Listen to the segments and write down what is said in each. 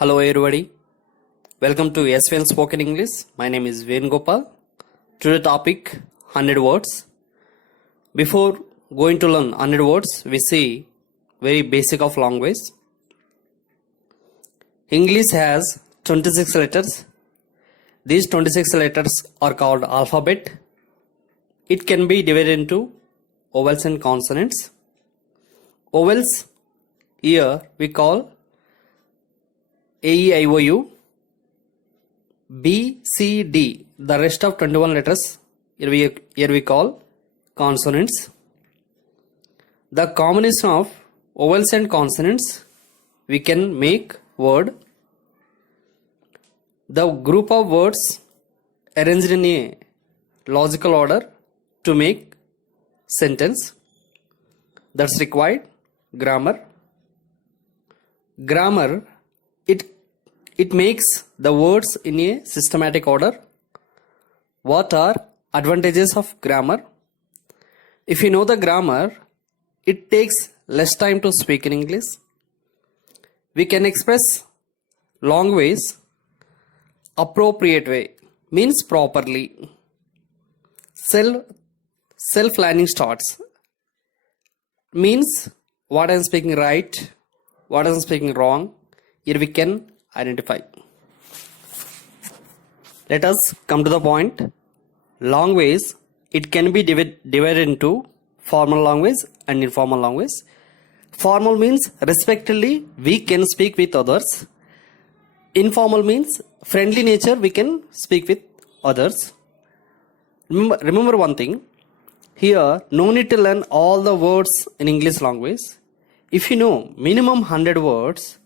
Hello everybody, welcome to SVN Spoken English. My name is Venugopal. Today topic 100 words. Before going to learn 100 words, we see very basic of language. English has 26 letters. These 26 letters are called alphabet. It can be divided into vowels and consonants. Vowels here we call A, E, I, O, U, B, C, D. The rest of 21 letters here we call consonants. The combination of vowels and consonants we can make word. The group of words arranged in a logical order to make sentence. That's required. Grammar. Grammar, it makes the words in a systematic order. What are advantages of grammar? If you know the grammar, it takes less time to speak in English. We can express long ways. Appropriate way means properly. Self-learning starts means what I am speaking right, what I am speaking wrong. Here we can identify. Let us come to the point. Language, it can be divided into formal language and informal language. Formal means respectively we can speak with others. Informal means friendly nature we can speak with others. Remember one thing. Here, no need to learn all the words in English language. If you know minimum 100 words,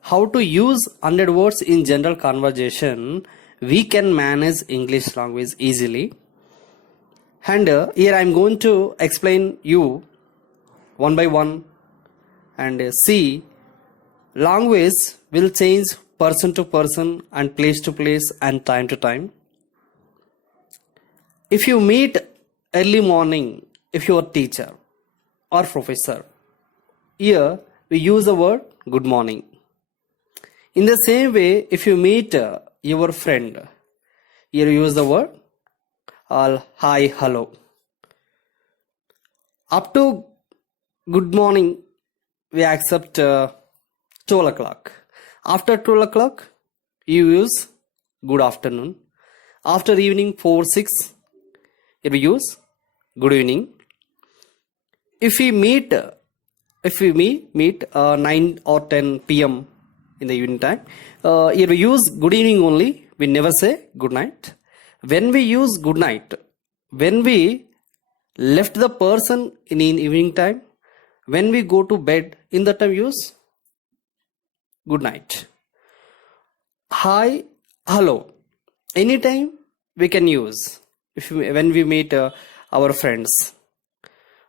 how to use 100 words in general conversation, we can manage English language easily. And here I am going to explain you one by one and see language will change person to person and place to place and time to time. If you meet early morning, if you are teacher or professor, here we use the word good morning. In the same way, if you meet your friend, here you use the word hi, hello. Up to good morning, we accept 12 o'clock. After 12 o'clock, you use good afternoon. After evening 4, 6, here we use good evening. If we meet 9 or 10 p.m. in the evening time, here we use good evening only. We never say good night. When we use good night, when we left the person in evening time, when we go to bed, in that time use good night. Hi, hello. Anytime we can use when we meet our friends.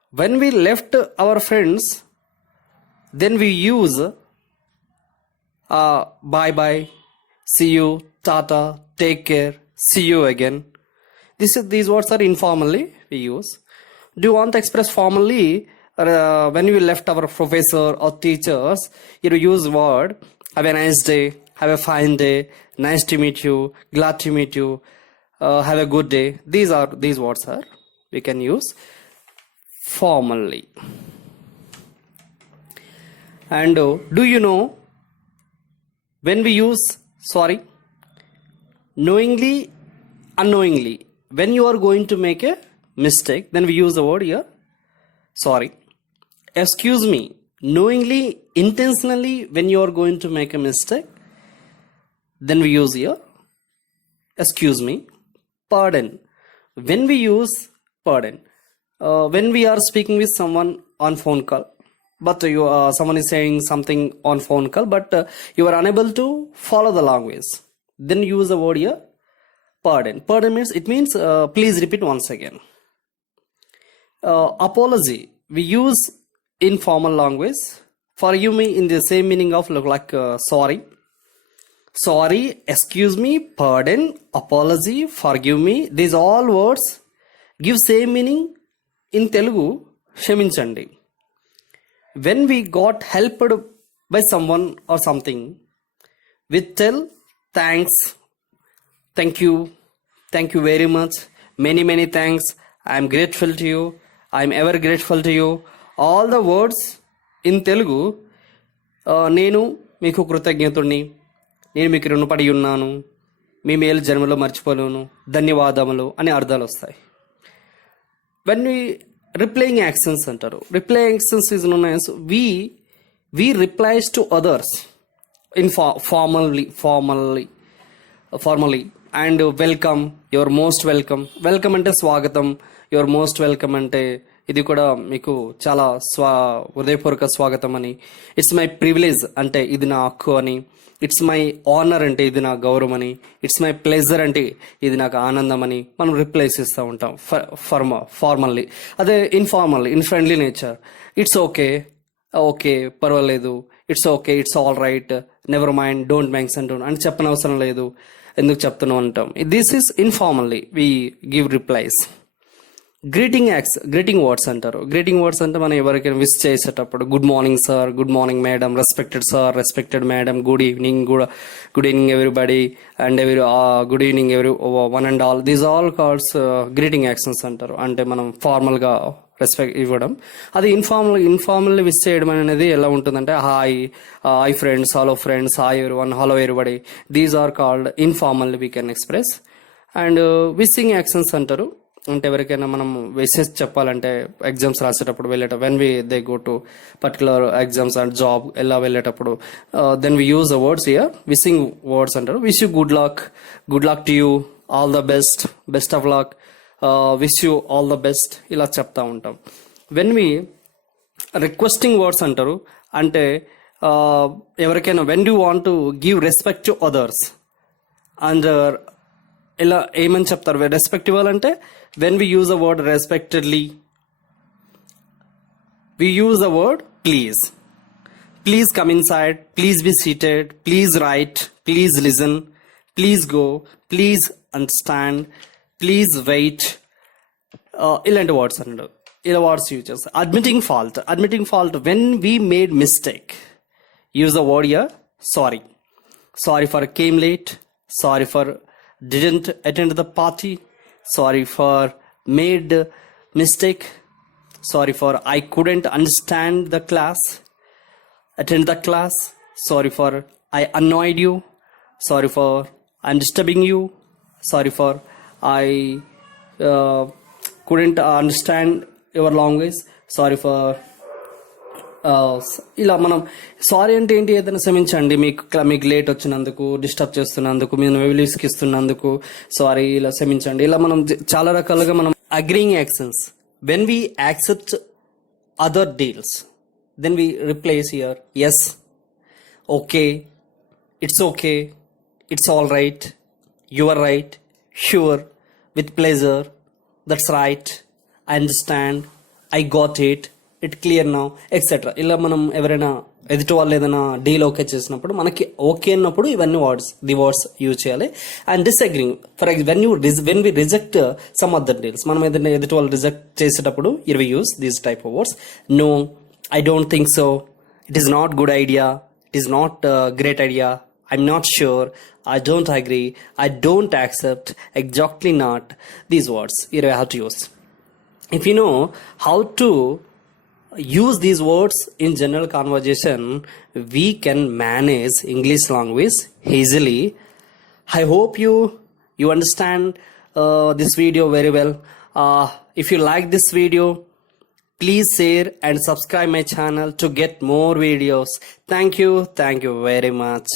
When we left our friends, then we use bye bye, see you, tata, take care, see you again. These words are informally we use. Do you want to express formally? When we left our professor or teachers, you use word have a nice day, have a fine day, nice to meet you, glad to meet you, have a good day. These words are we can use formally. And do you know when we use sorry, knowingly, unknowingly, when you are going to make a mistake, then we use the word here sorry. Excuse me, knowingly, intentionally, when you are going to make a mistake, then we use here excuse me. Pardon, when we use pardon, when we are speaking with someone on phone call, but someone is saying something on phone call, but you are unable to follow the language, then use the word here pardon. Pardon means please repeat once again. Apology, we use in formal language. Forgive me in the same meaning of like sorry. Sorry, excuse me, pardon, apology, forgive me. These all words give same meaning in Telugu. క్షమించండి. When we got helped by someone or something, with tell thanks, thank you very much, many thanks, I am grateful to you, I am ever grateful to you. All the words in Telugu, నేను మీకు కృతజ్ఞతుడిని, నేను మీకు రుణపడి ఉన్నాను, మీ మేలు జన్మలో మర్చిపోలేను, ధన్యవాదములు అని అర్థాలు వస్తాయి. when we replying actions అంటారు, replying actions is known as we replies to others in formally and welcome, you're most welcome. Welcome అంటే స్వాగతం, యువర్ మోస్ట్ వెల్కమ్ అంటే ఇది కూడా మీకు చాలా హృదయపూర్వక స్వాగతం అని. ఇట్స్ మై ప్రివిలేజ్ అంటే ఇది నా హక్కు అని. ఇట్స్ మై ఆనర్ అంటే ఇది నా గౌరవం అని. ఇట్స్ మై ప్లెజర్ అంటే ఇది నాకు ఆనందం అని మనం రిప్లైస్ ఇస్తూ ఉంటాం ఫార్మల్లీ. అదే informally, in friendly nature, it's okay పర్వాలేదు, it's okay, it's all right, never mind, don't mention అని చెప్పనవసరం లేదు, ఎందుకు చెప్తున్నాం అంటాం. This is informally we give replies. Greeting words అంటారు. గ్రీటింగ్ వర్డ్స్ అంటే మనం ఎవరికైనా విష్ చేసేటప్పుడు good morning sir, good morning madam, respected sir, respected madam, good evening everybody and good evening one and all, these all calls greeting actions అంటారు. అంటే మనం ఫార్మల్గా రెస్పెక్ట్ ఇవ్వడం. అది ఇన్ఫార్మల్ విష్ చేయడం అనేది ఎలా ఉంటుందంటే hi friends, hello friends, hi everyone, hello everybody, these are called informal we can express. And wishing actions అంటారు. అంటే ఎవరికైనా మనం విషెస్ చెప్పాలంటే ఎగ్జామ్స్ రాసేటప్పుడు వెళ్ళేటప్పుడు when they go to particular exams and job ఎలా వెళ్ళేటప్పుడు then we use the words here, wishing words అంటారు. Wish you good luck to you, all the best of luck, wish you all the best, ఇలా చెప్తా ఉంటాం. When we requesting words అంటారు. అంటే ఎవరికైనా when you want to give respect to others and ఇలా ఏమని చెప్తారు రెస్పెక్ట్ ఇవ్వాలంటే, when we use the word respectedly we use the word please come inside, please be seated, please write, please listen, please go, please understand, please wait, ఇలాంటి words అన్నాడు. ఇలా words use చేస్తాం. Admitting fault when we made mistake, use the word here sorry for came late, sorry for didn't attend the party, sorry for made mistake, sorry for I couldn't understand the class, attend the class, sorry for I annoyed you, sorry for I'm disturbing you, sorry for I couldn't understand your language, sorry for ఇలా మనం సారీ అంటే ఏంటి, ఏదైనా క్షమించండి, మీకు లేట్ వచ్చినందుకు, డిస్టర్బ్ చేస్తున్నందుకు, మీరు విలువిస్కిస్తున్నందుకు సారీ, ఇలా క్షమించండి. ఇలా మనం చాలా రకాలుగా మనం agreeing actions. When we accept other deals then we replace here yes, okay, it's all right, you are right, sure, with pleasure, that's right, I understand, I got it clear now etcetera. ఇలా మనం ఎవరైనా ఎదుటి వాళ్ళు ఏదైనా deal okay చేసినప్పుడు మనకి okay అన్నప్పుడు ఇవన్నీ వర్డ్స్ యూజ్ చేయాలి. And disagreeing, for when we reject some other deals, మనం ఏదైనా ఎదుటి వాళ్ళు రిజెక్ట్ చేసేటప్పుడు ఇవి use these type of words. No, I don't think so, it is not good idea, it is not great idea, I'm not sure, I don't agree, I don't accept, exactly not. These words you have to use. If you know how to use these words in general conversation, we can manage English language easily. I hope you understand this video very well. If you like this video, please share and subscribe my channel to get more videos. Thank you very much.